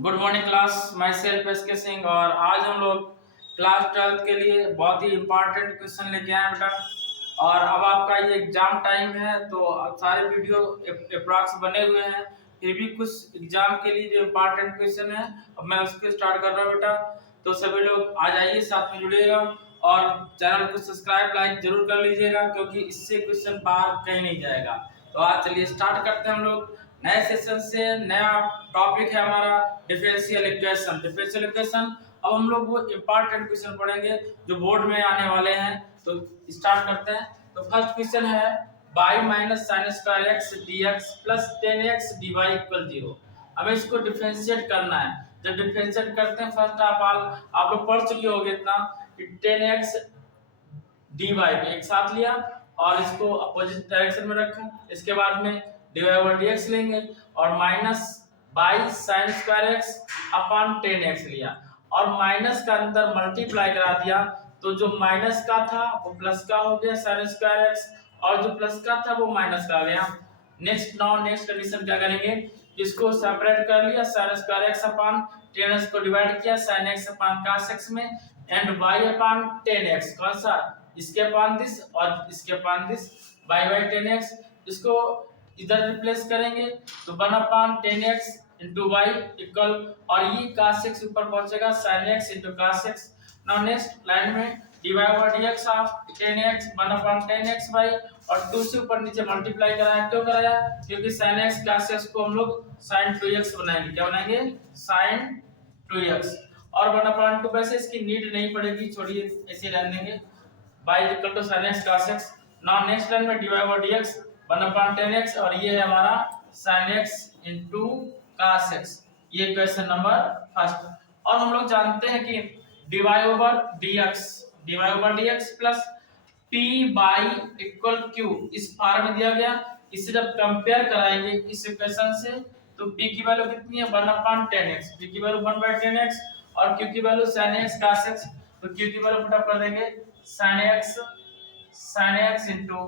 Good morning class, my self S के सिंह। और आज हम लोग क्लास 12th के लिए बहुत ही इम्पोर्टेंट क्वेश्चन लेके आए बेटा। और अब आपका ये एग्जाम टाइम है तो अब सारे वीडियो अप्रॉक्स बने हुए हैं, फिर भी कुछ एग्जाम के लिए जो इम्पोर्टेंट क्वेश्चन है अब मैं उसको स्टार्ट कर रहा हूँ बेटा। तो सभी लोग आ जाइए, साथ में जुड़िएगा और चैनल को सब्सक्राइब लाइक जरूर कर लीजिएगा, क्योंकि इससे क्वेश्चन बाहर कहीं नहीं जाएगा। तो आज चलिए स्टार्ट करते हैं हम लोग नए सेशन से। नया टॉपिक है हमारा डिफरेंशियल इक्वेशन। डिफरेंशियल इक्वेशन अब हम लोग वो इंपॉर्टेंट क्वेश्चन पढ़ेंगे जो बोर्ड में आने वाले हैं। तो स्टार्ट करते हैं। तो फर्स्ट क्वेश्चन है y minus sine square x D x plus 10x dy equal 0। हमें इसको डिफरेंशिएट करना है। जब डिफरेंशिएट करते हैं फर्स्ट आप लोग पढ़ चुके होंगे इतना कि 10x dy को एक साथ लिया और इसको अपोजिट डायरेक्शन में रखा। इसके बाद में dy ओवर dx लेंगे और minus by sine square x upon 10x लिया और माइनस का अंदर मल्टीप्लाई करा दिया, तो जो माइनस का था वो प्लस का हो गया साइन स्क्वायर एक्स, और जो प्लस का था वो माइनस का आ गया। नेक्स्ट कंडीशन क्या करेंगे, इसको सेपरेट कर लिया, sine square x upon 10x को डिवाइड किया sine x upon cos x में, एंड y अपॉन 10x कौन सा, इसके अपॉन दिस और इसके upon this, y by 10x। इसको इधर रिप्लेस करेंगे तो 1 upon 10x into Y equal, और ये cos x ऊपर पहुंचेगा sin x into cos x। Now next line में dy over dx of 10x 1 upon 10x by, और 2 से ऊपर नीचे मल्टीप्लाई कराया। क्यों कराया, क्योंकि sin x cos x को हम लोग sin 2x बनाएंगे। क्या बनाएंगे, sin 2x। और 1 अपॉन 2 वैसे इसकी नीड नहीं पड़ेगी, छोड़िए ऐसे रहने देंगे। y equal to sin x cos x। Now next line में dy over dx 1 upon 10x, और ये है हमारा sin x into cos x। ये क्वेश्चन नंबर फर्स्ट। और हम लोग जानते हैं कि dy over dx plus p by equal q इस फॉर्म में दिया गया। इसे जब कंपेयर कराएंगे इस इक्वेशन से तो p की वैल्यू कितनी है 1 अपॉन 10x, p की वैल्यू 1 बाई 10x और q की value sin x cos x। तो q की वैल्यू पुट अप कर देंगे sin x into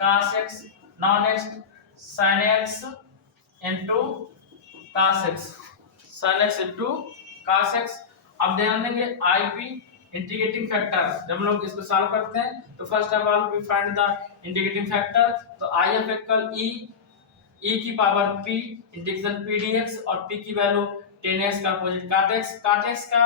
cos x। Now next sin x into cos x, sin x into cos x। अब ध्यान देंगे ip इंटीग्रेटिंग फैक्टर। जब हम लोग इसको सॉल्व करते हैं तो first of all we find the integrating factor. तो if इक्वल e की power p integration p dx, और p की वैल्यू 10x का अपोजिट cot x का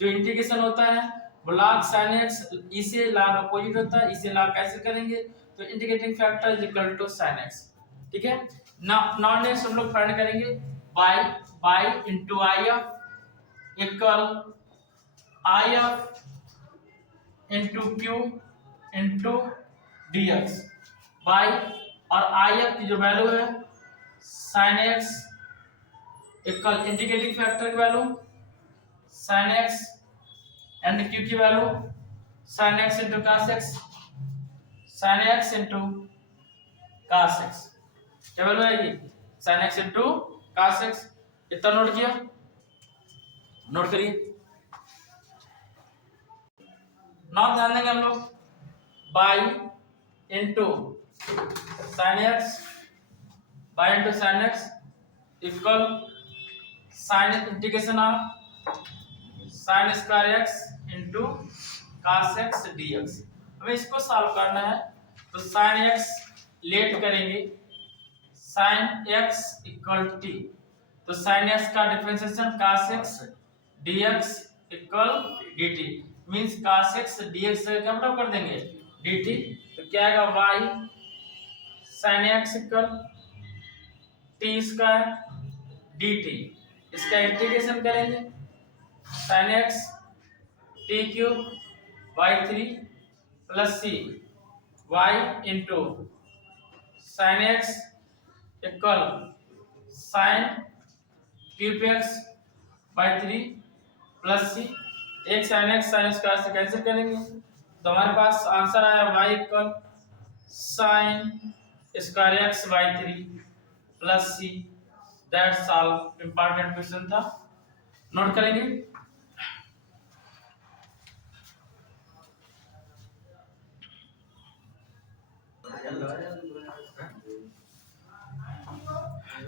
जो इंटीग्रेशन होता है वो log sin x, इसे log अपोजिट होता है, इसे log कैंसिल करेंगे तो integrating factor is equal to sin x। ठीक है। नाउ नेक्स्ट हम लोग फाइंड करेंगे y into if equal if into q into dx। y और if की जो वैल्यू है sin x equal integrating factor की value sin x and q की value sin x into cos x, sin x into cos x। क्या value आएगी, sin x into cos x। इतना note किया, नोट करिए। नाउ ध्यान देंगे हम लोग y into sin x equal sine integration of sin square x into cos x dx। हमें इसको सॉल्व करना है तो sin x लेट करेंगे, sin x इक्वल t, तो sin x का differentiation cos x dx equal dt, means cos x dx से क्या मतलब कर देंगे dt। तो क्या आएगा y sin x equal t square dt। इसका इंटीग्रेशन करेंगे sin x t cube by 3 plus c y into sin x equal sin cube x by 3 plus c। एक sin x sin स्क्वायर से cancel करेंगे तो हमारे पास answer आया y equal sin square x by 3 plus c। That's all. Important question था, note करेंगे।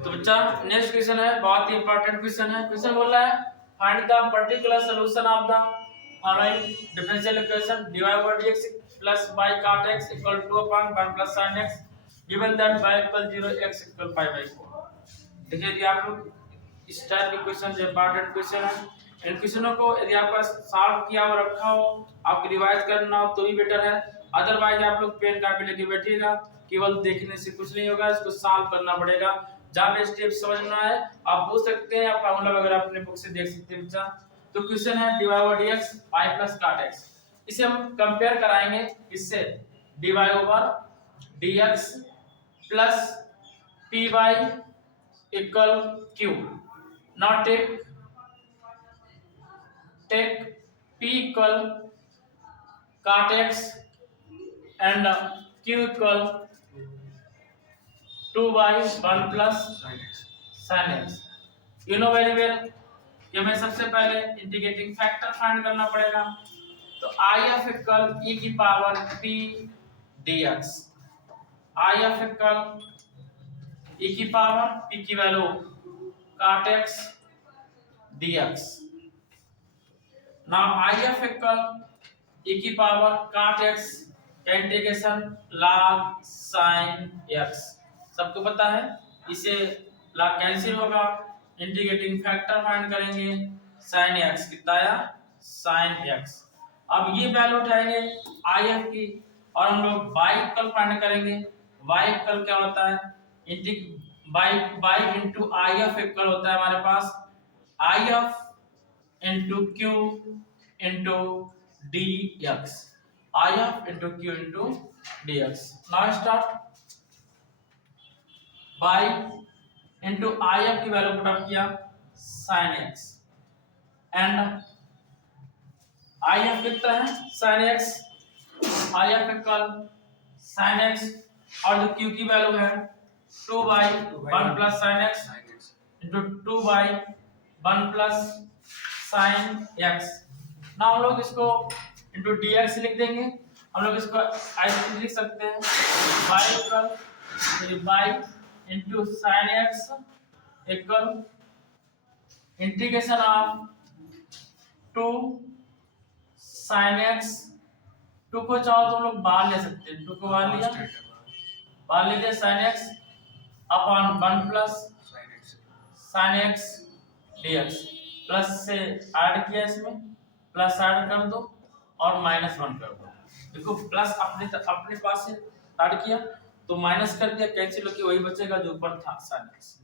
तो बच्चा नेक्स्ट क्वेश्चन है, बहुत ही इंपॉर्टेंट क्वेश्चन है। क्वेश्चन बोल रहा है find the particular solution of the following differential equation dy over dx plus y cot x equal to 2 upon 1 plus sin x given that y equal 0 x equal pi by 4। देखिए यदि आप लोग इस type के question जो important question है, इन क्वेश्चनों को यदि आपका सॉल्व किया हुआ रखा हो, आपको रिवाइज करना हो तो भी बेटर है। अदरवाइज आप लोग पेन कापी लेके बैठिएगा, केवल देखने से कुछ नहीं होगा, इसको सॉल्व करना पड़ेगा। जहाँ पे स्टेप समझना है आप पूछ सकते हैं, आप फार्मूला वगैरह अपने बुक से देख सकते हैं बच्चा। तो क्वेश्चन है dy over dx y plus cot x, इसे हम कंपेयर कराएंगे इससे dy over dx plus py equal q। now take p equal cot x and q equal 2 by 1 plus sin x। you know very well कि हमें सबसे पहले integrating factor find करना पड़ेगा। तो if इक्वल e की power p dx, if equal e की power p की value cot x dx। Now if equal e की पावर cot x का इंटीग्रेशन log sin x, सबको पता है। इसे log कैंसिल होगा, इंटीग्रेटिंग फैक्टर फाइंड करेंगे sin x, कितना आया sin x। अब ये वैल्यू उठाएंगे if की और हम लोग y इक्वल फाइंड करेंगे। y इक्वल क्या होता है, y into if इक्वल होता है हमारे पास if into q into dx, if into q into dx। now start y into if की वैल्यू पुट अप किया sin x एंड if कितना है sin x, if equal sin x और जो q की वैल्यू है 2 by 1 plus sin x into 2 by 1 plus sin x। ना हम लोग इसको into dx लिख देंगे, हम लोग इसको ऐसे लिख सकते हैं y equal y into sin x equal integration of 2 sin x, 2 को चाहो तो हम लोग बाहर ले सकते हैं, 2 को बाहर लिया, बाहर ले लिया sin x upon 1 plus sin x dx, plus से ऐड किया, इसमें प्लस ऐड कर दो और माइनस 1 कर दो। देखो प्लस अपने पास से ऐड किया तो माइनस कर दिया, कैंसिल होकर वही बचेगा जो ऊपर था sin x,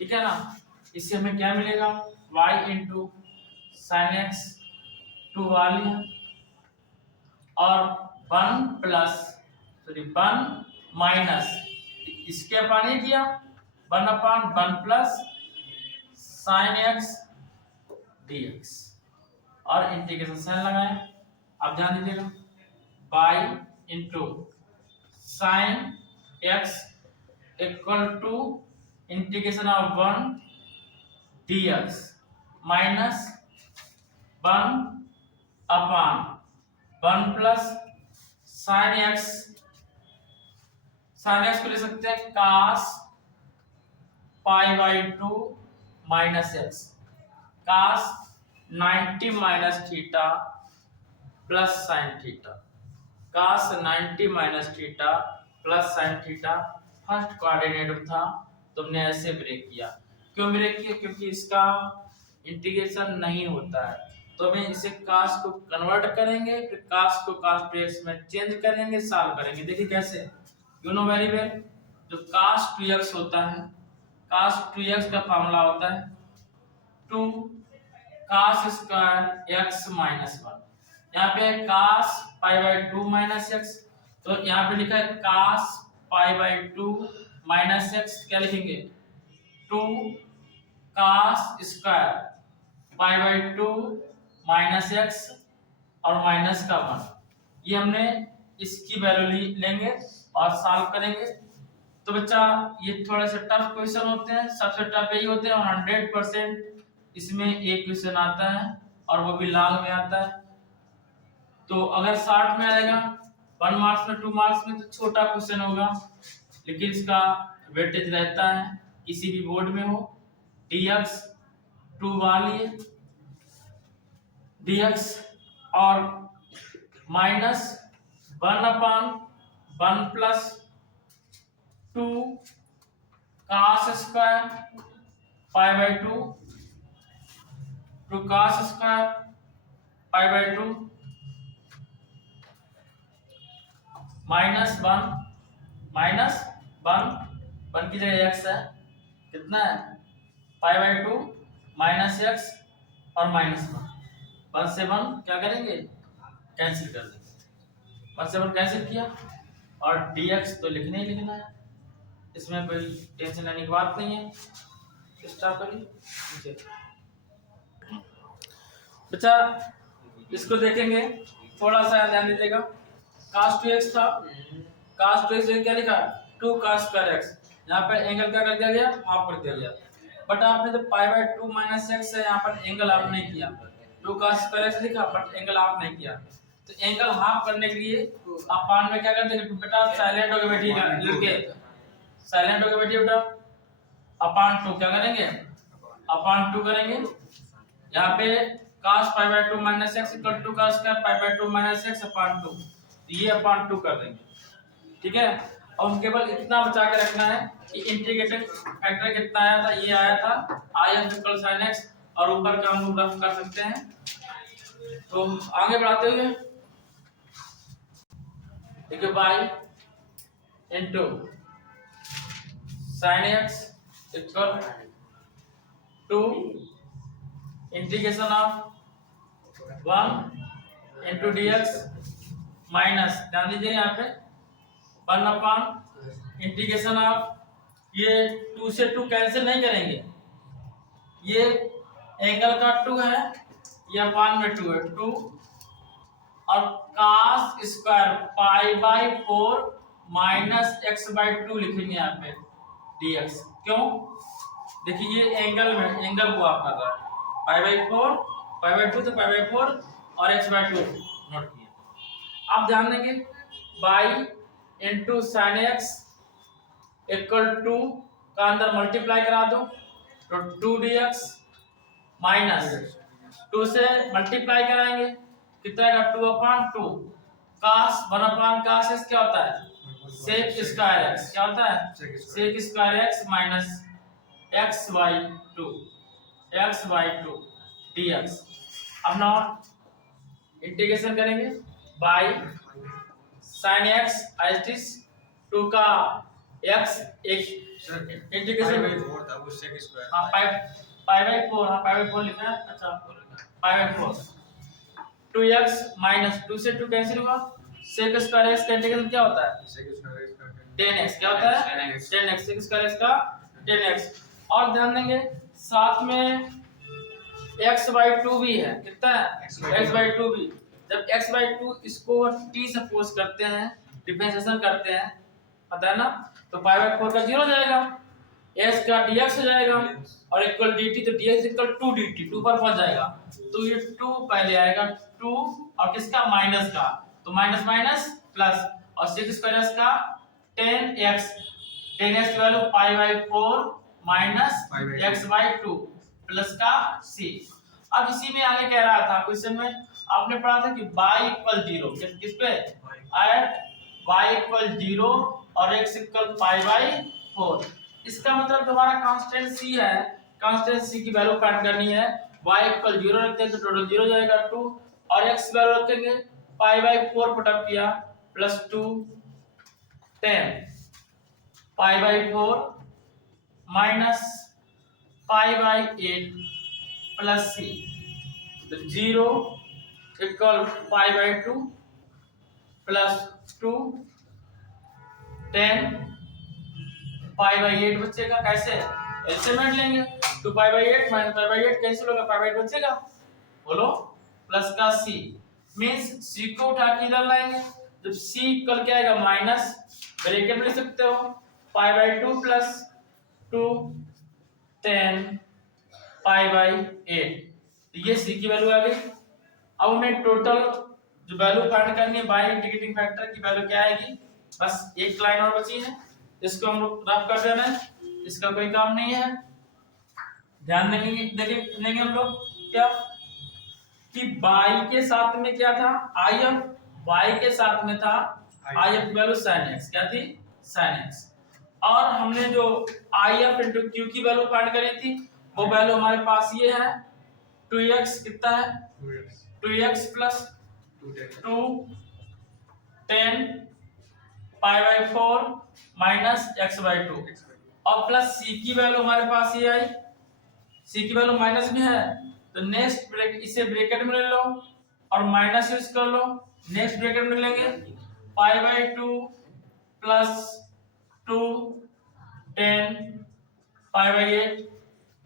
ठीक है ना। इससे हमें क्या मिलेगा y into sin x 2 बार लिया और 1 प्लस 1 माइनस इसके अपान ये किया 1 upon 1 plus sin x dx और इंटीग्रेशन साइन लगाए। अब ध्यान दीजिएगा y into sin x equal to integration of 1 dx minus 1 upon 1 plus sin x, sin x को ले सकते हैं cos pi by 2 minus x, cos 90 minus theta plus sin theta, cos 90 minus theta plus sin theta first coordinate में था, तुमने ऐसे break किया। क्यों ब्रेक किया, क्योंकि इसका इंटीग्रेशन नहीं होता है, तो हमें इसे cos को कन्वर्ट करेंगे, फिर cos को cos 2x में चेंज करेंगे, सॉल्व करेंगे। देखिए कैसे, यू नो वेरी वेल, जो cos 2x होता है, cos 2x का फार्मूला होता है 2 cos स्क्वायर x माइनस 1। यहाँ पे cos pi by 2 minus x, तो यहाँ पे लिखा है cos pi by 2 minus x, क्या लिखेंगे 2 cos square pi by 2 minus x और माइनस का 1, ये हमने इसकी वैल्यू लेंगे और सॉल्व करेंगे। तो बच्चा ये थोड़े से टफ क्वेश्चन होते हैं, सबसे टफ यही होते हैं और 100% इसमें एक क्वेश्चन आता है और वो भी लॉन्ग में आता है। तो अगर शॉर्ट में आएगा 1 मार्क्स में 2 मार्क्स में तो छोटा क्वेश्चन होगा, लेकिन इसका वेटेज रहता है किसी भी बोर्ड में हो, dx 2 मान लिए dx और minus 1/1 plus 2 cos square pi by 2 cos square pi by 2 -1 की जगह x है, कितना है पाई बाई 2 माइनस एक्स और -1 1 से 1 क्या करेंगे कैंसिल कर देंगे, 1 से 1 कैंसिल किया और dx तो लिखना ही लिखना है, इसमें कोई टेंशन लेने की बात नहीं है। स्टार्ट करिए बच्चा, इसको देखेंगे थोड़ा सा ध्यान दीजिएगा। cos 2x था, cos 2x क्या लिखा 2 cos स्क्वायर x, यहाँ पे एंगल क्या कर दिया गया हाफ कर दिया गया, बट आपने जब पाई बाई 2 माइनस एक्स है यहाँ पर एंगल आप नहीं किया, 2 cos स्क्वायर x लिखा बट एंगल आप नहीं किया, तो एंगल हाफ करने के लिए आप पान में क्या करते हैं बेटा, साइलेंट होकर बैठिएगा लड़के, साइलेंट होकर बैठिए बेटा, अपान 2 क्या करेंगे अपान 2 करेंगे, यहाँ पे cos pi by 2 minus x equal to cos square pi by 2 minus x upon 2, ये अपान 2 कर देंगे, ठीक है। और केवल इतना बचा के रखना है कि इंटीग्रेटेड फैक्टर कितना आया था, ये आया था i इक्वल sin x, और ऊपर का हम रफ कर सकते हैं। तो आगे बढ़ाते हुए देखिए y into sin x equal to integration of 1 into dx minus, ध्यान दीजिए यहाँ पे 1 इंटीग्रेशन ऑफ, ये 2 से 2 कैंसिल नहीं करेंगे, ये एंगल का 2 है, ये अपान में 2 है 2 और cos square pi by 4 minus x by 2 लिखेंगे यहाँ पे dx, क्यों देखिए ये एंगल में एंगल को आप कर रहा है पाई बाई 4 पाई बाई 2 तो पाई बाई 4 और x बाई 2 नोट किया। आप ध्यान देंगे y into sine x equal to का अंदर मल्टीप्लाई करा दो तो 2dx माइनस 2 से मल्टीप्लाई कराएंगे कितना आएगा 2/2 cos 1 cos x क्या होता है sec स्क्वायर x, क्या होता है sec square x minus x by 2 dx। अब ना इंटीग्रेशन करेंगे by sin x as is 2 का x एक इंटीग्रेशन हाँ पाई बाई 4 हाँ पाई बाई 4 लिखा है, अच्छा पाई बाई 4 2x माइनस 2 से 2 कैंसिल हुआ, sec स्क्वायर x का इंटीग्रेशन क्या होता है 10x, क्या होता है 10x, sec स्क्वायर x का 10x। और ध्यान देंगे साथ में x by 2 भी है, कितना है x by 2 भी, जब x by 2 इसको t सपोज करते हैं डिफरेंशिएशन करते हैं पता है ना, तो पाई बाई 4 का 0 हो जाएगा, s का dx हो जाएगा और इक्वल dt, तो dx इक्वल 2 dt 2 पर पहुंच जाएगा, तो ये 2 पहले आएगा 2 और किसका माइनस का, तो माइनस माइनस प्लस और sec स्क्वायर s का 10x की value pi by 4 minus x by 2 plus का c। अब इसी में आगे कह रहा था क्वेश्चन में आपने पढ़ा था कि y इक्वल 0 किस पे एट y इक्वल 0 और x इक्वल पाई बाई 4, इसका मतलब तुम्हारा कांस्टेंट c है, कांस्टेंट c की वैल्यू फाइंड करनी है, y इक्वल 0 रखते हैं तो टोटल 0 जाएगा 2 और x वैल्यू रखेंगे पाई बाई 4 पुट अप किया plus 2 10 pi by 4 minus pi by 8 plus c, तो 0 equal pi by 2 plus 2 10 pi by 8 बचेगा, कैसे एलसीएम लेंगे 2 pi by 8 minus pi by 8 cancel होगा, पाई बाई 8 बचेगा बोलो प्लस का c, मींस c को उठा के इधर लाएंगे, जब c इक्वल क्या आएगा माइनस ब्रैकेट में लिख सकते हो पाई बाई 2 प्लस 2 10 पाई बाई 8, तो ये c की वैल्यू आ गई। अब हमें टोटल जो वैल्यू फाइंड करनी है बाई इंटीग्रेटिंग फैक्टर की वैल्यू क्या आएगी, बस एक लाइन और बची है, इसको हम लोग रफ कर देना है, इसका कोई काम नहीं है। ध्यान देंगे हम लोग क्या कि y के साथ में क्या था, आई एफ y के साथ में था I F value sin x, क्या थी sin x। और हमने जो आई एफ इंटू क्यू की वैल्यू फाइंड करी थी वो वैल्यू हमारे पास ये है 2x, कितना है 2x plus 2 10 pi by 4 minus x by 2 और प्लस c की वैल्यू हमारे पास ये आई, c की वैल्यू माइनस में है तो नेक्स्ट ब्रैकेट इसे ब्रैकेट में ले लो और माइनस यूज कर लो। नेक्स्ट ब्रैकेट में लेंगे पाई by 2 plus 2 10 pi by 8।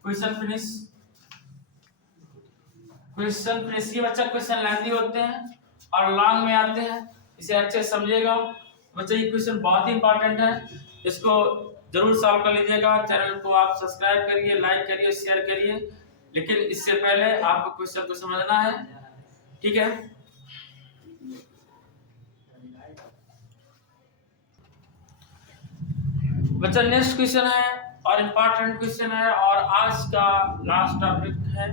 Question finish. Question finish की बच्चा क्वेश्चन लेंथी होते हैं और लॉन्ग में आते हैं, इसे अच्छे से समझिएगा बच्चा। ये क्वेश्चन बहुत ही इंपॉर्टेंट है, इसको जरूर सॉल्व कर लीजिएगा। चैनल को आप सब्सक्राइब करिए, लाइक करिए, शेयर करिए, लेकिन इससे पहले आपको क्वेश्चन को समझना है, ठीक है। बच्चा नेक्स्ट क्वेश्चन है और इंपॉर्टेंट क्वेश्चन है और आज का लास्ट टॉपिक है।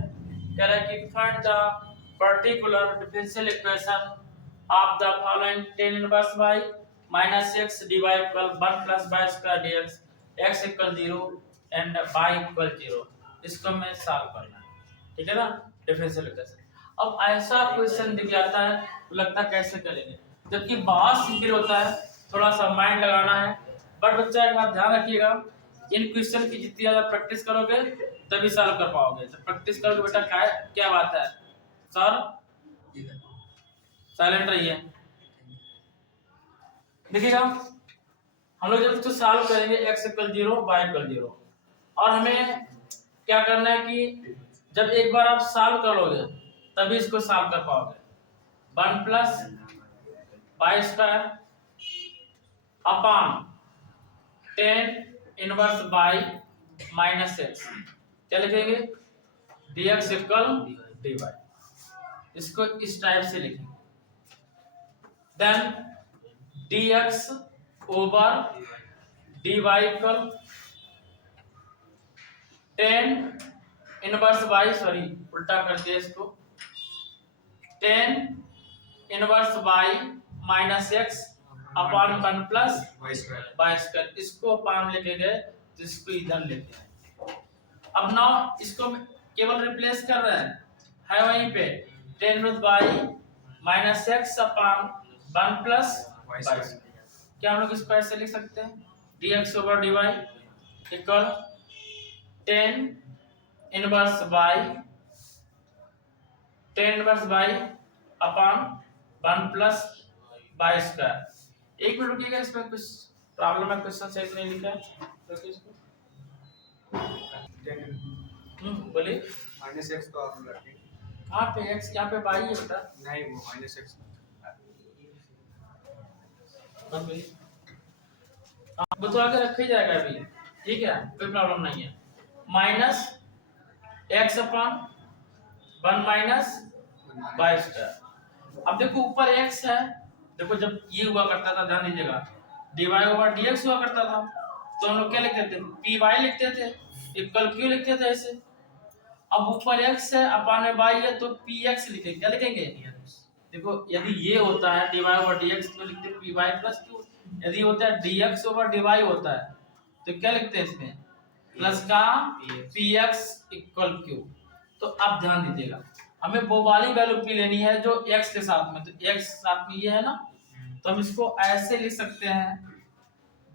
कह रहा है कि find the particular differential equation of the following tan inverse y minus x dy equal 1 plus y square dx x equal 0 and y equal 0। इसको हमें सॉल्व करना है, ठीक है ना, डिफरेंशियल इक्वेशन। अब ऐसा क्वेश्चन दिख जाता है तो लगता है कैसे करेंगे, जबकि बहुत सिंपल होता है, थोड़ा सा माइंड लगाना है। बट बच्चा एक बात ध्यान रखिएगा, इन क्वेश्चन की जितनी ज्यादा प्रैक्टिस करोगे तभी सॉल्व कर पाओगे। तो प्रैक्टिस करोगे बेटा, क्या बात है सर, साइलेंट रहिए। देखिएगा हम लोग जब इसको सॉल्व करेंगे x इक्वल 0 y इक्वल 0 और हमें क्या करना है कि जब एक बार आप सॉल्व कर लोगे तभी इसको सॉल्व कर पाओगे। 1 plus y square upon tan inverse y minus x, क्या लिखेंगे dx इक्वल dy। इसको इस टाइप से लिखेंगे, then dx over dy equal tan inverse y, sorry उल्टा कर दिया इसको, tan inverse y minus x upon 1 plus y square. इसको अपॉन लेके गए तो इसको इधर लेके आए। अब ना इसको केवल रिप्लेस कर रहे हैं, है वहीं पे tan inverse y minus x upon 1 plus y square. क्या हम लोग इसको ऐसे लिख सकते हैं, dx over dy equal tan inverse y upon 1 plus y square. एक मिनट रुकिएगा, इसमें कुछ प्रॉब्लम है, क्वेश्चन सही नहीं लिखा है तो इसको बोलिए। माइनस एक्स तो आप रखें, कहाँ पे x, यहाँ पे y है बेटा, नहीं वो माइनस एक्स वो तो आगे रखा ही जाएगा अभी, ठीक है, कोई प्रॉब्लम नहीं है। Minus x upon 1 minus y square. अब देखो ऊपर x है, देखो जब ये हुआ करता था, ध्यान दीजिएगा, dy ओवर dx हुआ करता था तो हम लोग क्या लिखते थे, py लिखते थे, इक्वल q लिखते थे ऐसे। अब ऊपर x है अपॉन में y है तो px लिखेंगे, क्या लिखेंगे, देखो यदि ये होता है dy ओवर dx तो लिखते हैं py प्लस q, यदि होता है dx ओवर dy होता है तो क्या लिखते हैं इसमें प्लस का px इक्वल q। तो अब ध्यान दीजिएगा, हमें वो वाली वैल्यू p लेनी है जो x के साथ में, तो x साथ में ये है ना, तो हम इसको ऐसे लिख सकते हैं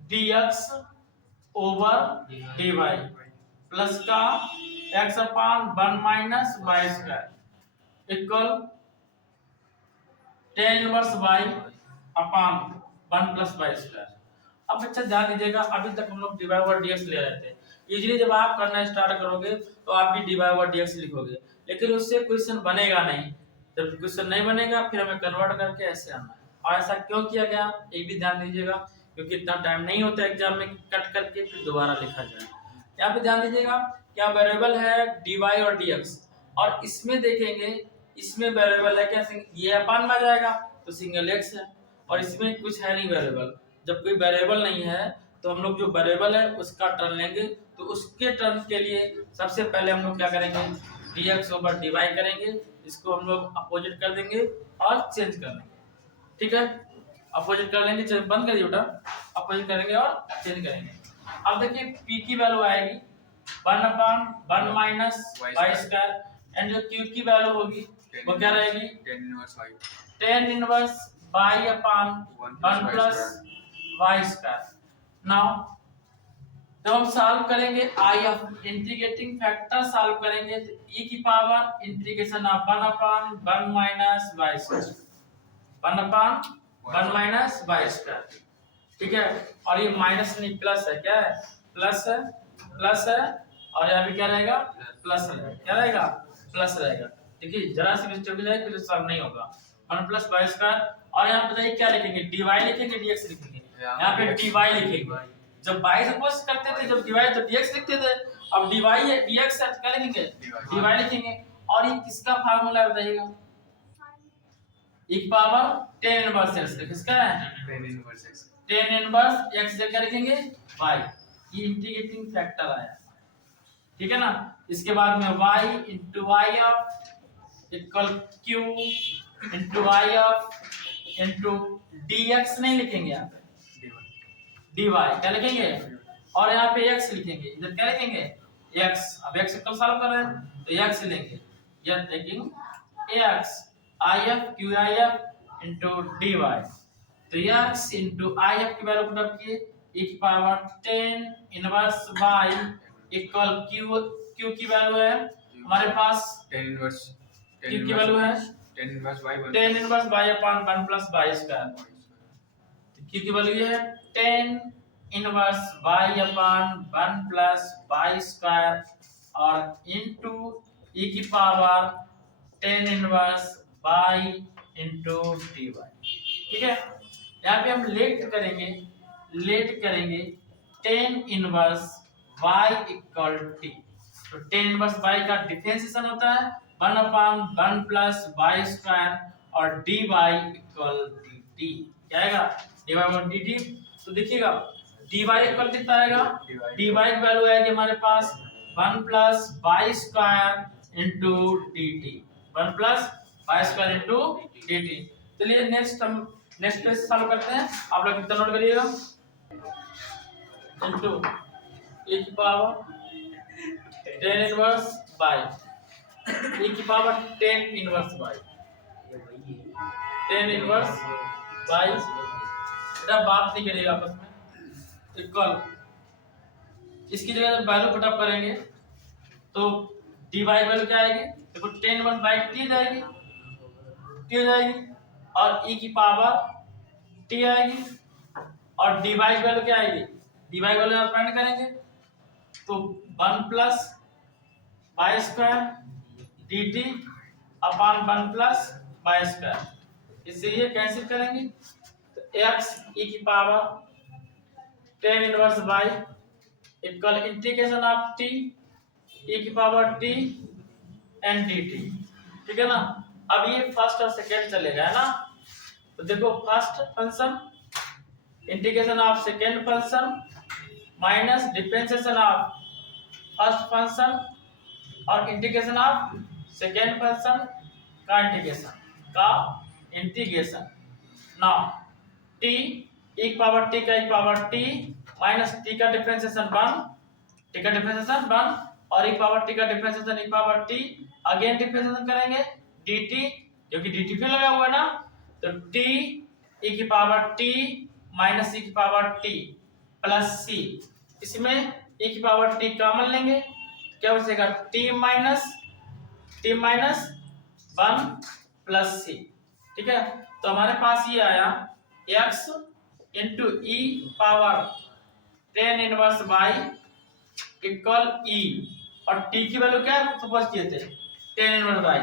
dx ओवर dy प्लस का x upon 1 minus y square equal tan inverse y upon 1 plus y square. अब बच्चा ध्यान दीजिएगा, अभी तक हम लोग dy ओवर dx ले रहे थे। इजीली जब आप करना स्टार्ट करोगे तो आप भी dy ओवर dx लिखोगे, लेकिन उससे क्वेश्चन बनेगा नहीं। जब क्वेश्चन नहीं बनेगा फिर हमें कन्वर्ट करके ऐसे आना है। और ऐसा क्यों किया गया ये भी ध्यान दीजिएगा, क्योंकि इतना टाइम नहीं होता एग्जाम में कट करके फिर दोबारा लिखा जाए। यहाँ पे ध्यान दीजिएगा, क्या वेरिएबल है dy और dx, और इसमें देखेंगे इसमें वेरिएबल है क्या, ये अपॉन में जाएगा तो सिंगल x है, और इसमें कुछ है नहीं वेरिएबल। जब कोई वेरिएबल नहीं है तो हम लोग जो वेरिएबल है उसका टर्म लेंगे। तो उसके टर्म के लिए सबसे पहले हम लोग क्या करेंगे, dx ओवर dy करेंगे, इसको हम लोग अपोजिट कर देंगे और चेंज कर लेंगे। ठीक है, अपोजिट कर लेंगे, चेंज बंद कर दिए बेटा, अपोजिट करेंगे और चेंज करेंगे। अब देखिए p की वैल्यू आएगी 1/1 माइनस y स्क्वायर, एंड जो q की वैल्यू होगी वो क्या रहेगी, tan inverse y upon 1 plus y square. Now जब हम सॉल्व करेंगे आई ऑफ इंटीग्रेटिंग फैक्टर सॉल्व करेंगे तो e की power integration of 1/1 minus y square, 1/1 minus y square. ठीक है, और ये माइनस नहीं प्लस है, क्या है, प्लस है, प्लस है, और यहाँ भी क्या रहेगा, प्लस रहेगा, क्या रहेगा, प्लस रहेगा। देखिए जरा सी मिस्टेक हो जाए तो सॉल्व नहीं होगा। 1 प्लस y स्क्वायर, और यहाँ बताइए क्या लिखेंगे, dy लिखेंगे dx लिखेंगे, यहाँ पे dy लिखेंगे। जब y सपोज करते थे, जब dy तो dx लिखते थे, अब dy है dx है तो क्या लिखेंगे, dy लिखेंगे। और ये किसका फार्मूला है बताइएगा, e की पावर tan इनवर्स x, किसका है, tan इनवर्स x से क्या लिखेंगे, y, ये इंटीग्रेटिंग फैक्टर आया। ठीक है ना, इसके बाद में y into y of equal q into y of into dx नहीं लिखेंगे, यहाँ पे dy क्या लिखेंगे, और यहाँ पे x लिखेंगे, इधर क्या लिखेंगे, x। अब x को सॉल्व कर रहे हैं तो x लेंगे, यह taking x if qif into dy, तो x into if की वैल्यू पुट अप किए, e की power tan inverse y equal q की वैल्यू है हमारे पास, q की वैल्यू है tan inverse y upon 1 plus y square, q की वैल्यू ये है tan inverse y upon 1 plus y square और इनटू e की power tan inverse y into dy। ठीक है, यहाँ पे हम लेट करेंगे tan inverse y equal t। तो tan इनवर्स y का डिफरेंशिएशन होता है 1/1 प्लस y स्क्वायर और dy इक्वल dt, क्या आएगा, dy इक्वल dt। तो देखिएगा dy इक्वल कितना आएगा, dy की वैल्यू आएगी हमारे पास 1 plus y square into dt, 1 plus y square into dt। चलिए नेक्स्ट पेज सॉल्व करते हैं, आप लोग कितना नोट करिएगा, इनटू e की power tan inverse y, e की power tan inverse y, tan inverse y, बेटा बात नहीं करिएगा आपस में, इक्वल इसकी जगह वैल्यू पुट अप करेंगे तो dy वैल्यू क्या आएगी, देखो tan इनवर्स y t जाएगी, और e की पावर t आएगी, और dy की वैल्यू क्या आएगी, dy की वैल्यू आप फाइंड करेंगे तो 1 plus y square dt upon 1 plus y square, इससे ये कैंसिल करेंगे तो x e की power tan inverse y equal integration of t e की पावर t एंड dt। ठीक है ना, अब ये फर्स्ट और सेकेंड चलेगा, है ना। तो देखो first function integration of second function minus differentiation of first function और इंटीग्रेशन ऑफ सेकेंड फंक्शन का इंटीग्रेशन नाउ t e की पावर t का e की पावर t माइनस t का डिफरेंशिएशन 1 और e की पावर t का डिफरेंशिएशन e की पावर t, अगेन डिफरेंशिएशन करेंगे dt, क्योंकि dt फिर लगा हुआ है ना, तो t e की पावर t माइनस e की पावर t प्लस c, इसमें e की पावर t कॉमन लेंगे, क्या बचेगा t माइनस 1 प्लस c। ठीक है, तो हमारे पास ये आया x into e power tan inverse y equal e, और t की वैल्यू क्या सपोज किए थे tan इनवर्स y,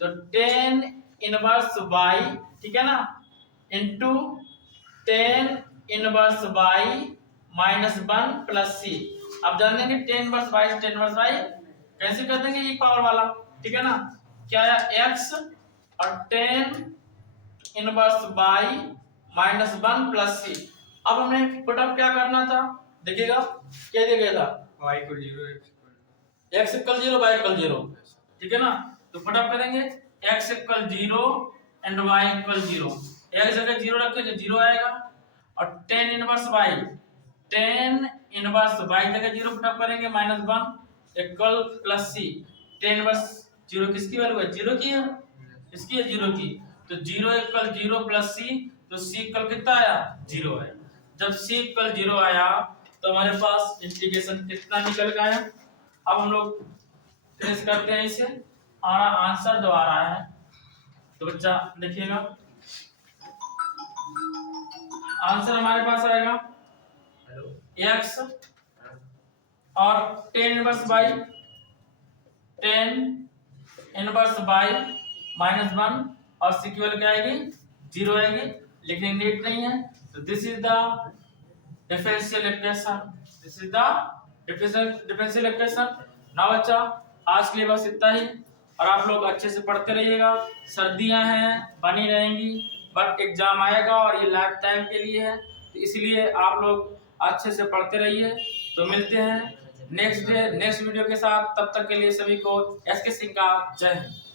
तो tan इनवर्स y, ठीक है ना, into tan inverse y minus 1 plus c। अब जान देंगे tan इनवर्स y कैसे कर देंगे e पावर वाला, ठीक है ना, क्या आया x और tan inverse y minus 1 plus c। अब हमें पुट अप क्या करना था, देखिएगा क्या दिया गया था, y को 0 x इक्वल 0 y इक्वल 0, ठीक है ना। तो फटाफट करेंगे x equal 0 and y equal 0, एक जगह 0 रखेंगे 0 आएगा, और tan inverse y, tan inverse y जगह 0 फटाफट करेंगे -1 equal plus c, tan inverse 0 किसकी वैल्यू है, 0 की है, इसकी है 0 की, तो 0 इक्वल 0 प्लस c, तो c इक्वल कितना आया 0 है। जब c इक्वल 0 आया तो हमारे पास इंटीग्रेशन कितना निकल गया। अब हम लोग ट्रेस करते हैं इसे, हमारा आंसर जो आ रहा है, तो बच्चा देखिएगा आंसर हमारे पास आएगा x और tan inverse y, tan inverse y -1 और c की वैल्यू क्या आएगी 0 आएगी, लेकिन नीट नहीं है, तो this is the differential equation, this is the differential equation. Now बच्चा आज के लिए बस इतना ही, और आप लोग अच्छे से पढ़ते रहिएगा, सर्दियां हैं बनी रहेंगी, बट एग्जाम आएगा और ये लाइफ टाइम के लिए है, तो इसलिए आप लोग अच्छे से पढ़ते रहिए। तो मिलते हैं नेक्स्ट वीडियो के साथ, तब तक के लिए सभी को एसके सिंह का जय हिंद।